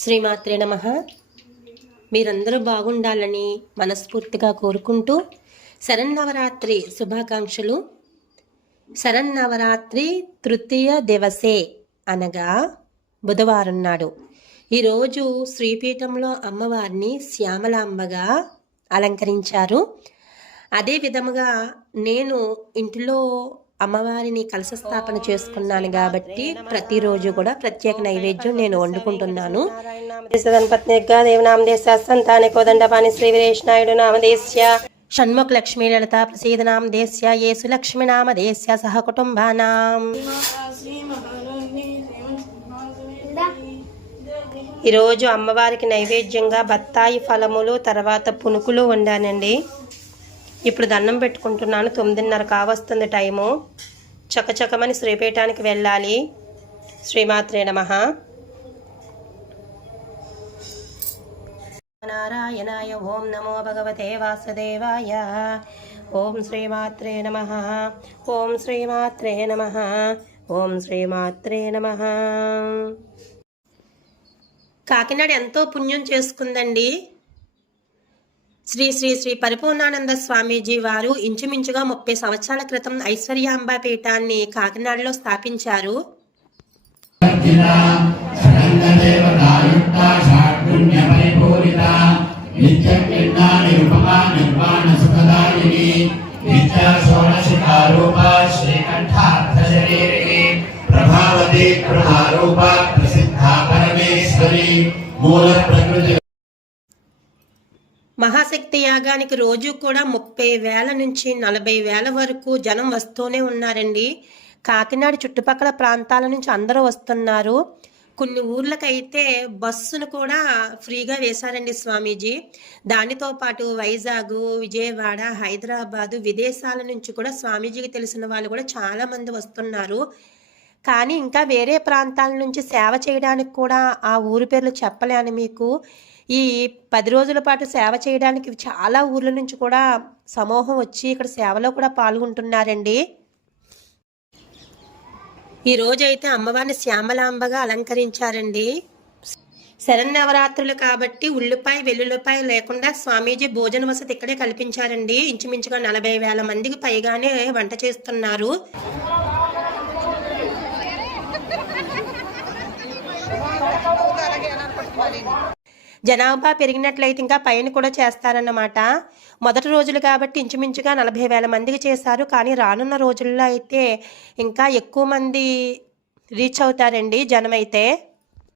శ్రీమాత్రే నమ. మీరందరూ బాగుండాలని మనస్ఫూర్తిగా కోరుకుంటూ శరన్నవరాత్రి శుభాకాంక్షలు. శరన్నవరాత్రి తృతీయ దివసే అనగా బుధవారం నాడు. ఈరోజు శ్రీపీఠంలో అమ్మవారిని శ్యామలాంబగా అలంకరించారు. అదే విధముగా నేను ఇంటిలో అమ్మవారిని కలశ స్థాపన చేసుకున్నాను కాబట్టి ప్రతిరోజు కూడా ప్రత్యేక నైవేద్యం నేను వండుకుంటున్నాను. పత్నిగా దేవనామదేశ సంతాన కోదండపాణి శ్రీ వీరేష్ నాయుడు నామదేశ్య. షణ్ముఖ లక్ష్మీ లలిత ప్రసీద నామదేశ్య యేసు లక్ష్మీ నామదేశ్య సహ కుటుంబానాం. ఈరోజు అమ్మవారికి నైవేద్యంగా బత్తాయి ఫలములు తర్వాత పునుకులు వండానండి. ఇప్పుడు దండం పెట్టుకుంటున్నాను. తొమ్మిదిన్నర కావస్తుంది టైము. చకచకమని శ్రీపీఠానికి వెళ్ళాలి. శ్రీమాత్రే నమ. నారాయణాయ ఓం నమో భగవతే వాసుదేవాయ. ఓం శ్రీమాత్రే నమ. ఓం శ్రీమాత్రే నమ. ఓం శ్రీమాత్రే నమ. కాకినాడ ఎంతో పుణ్యం చేసుకుందండి. శ్రీ శ్రీ శ్రీ పరిపూర్ణానంద స్వామీజీ వారు ఇంచుమించుగా ముప్పై సంవత్సరాల క్రితం ఐశ్వర్యాంబ పీఠాన్ని కాకినాడలో స్థాపించారు. ప్రభావతి ప్రసిద్ధ పరమేశ్వరి మూల ప్రకృతి మహాశక్తి యాగానికి రోజు కూడా ముప్పై వేల నుంచి నలభై వేల వరకు జనం వస్తూనే ఉన్నారండి. కాకినాడ చుట్టుపక్కల ప్రాంతాల నుంచి అందరూ వస్తున్నారు. కొన్ని ఊర్లకైతే బస్సును కూడా ఫ్రీగా వేశారండి స్వామీజీ. దానితో పాటు వైజాగ్ విజయవాడ హైదరాబాదు విదేశాల నుంచి కూడా స్వామీజీకి తెలిసిన వాళ్ళు కూడా చాలామంది వస్తున్నారు. కానీ ఇంకా వేరే ప్రాంతాల నుంచి సేవ చేయడానికి కూడా ఆ ఊరి పేర్లు చెప్పలేను మీకు. ఈ పది రోజుల పాటు సేవ చేయడానికి చాలా ఊర్ల నుంచి కూడా సమూహం వచ్చి ఇక్కడ సేవలో కూడా పాల్గొంటున్నారండి. ఈ అయితే అమ్మవారిని శ్యామలాంబగా అలంకరించారండి. శరన్నవరాత్రులు కాబట్టి ఉల్లిపాయ వెల్లుల్లిపాయ లేకుండా స్వామీజీ భోజన వసతి ఇక్కడే కల్పించారండి. ఇంచుమించుగా నలభై వేల మందికి పైగానే వంట చేస్తున్నారు. జనాభా పెరిగినట్లయితే ఇంకా పైన కూడా చేస్తారన్నమాట. మొదటి రోజులు కాబట్టి ఇంచుమించుగా నలభై వేల మందికి చేశారు. కానీ రానున్న రోజుల్లో అయితే ఇంకా ఎక్కువ మంది రీచ్ అవుతారండి జనం అయితే.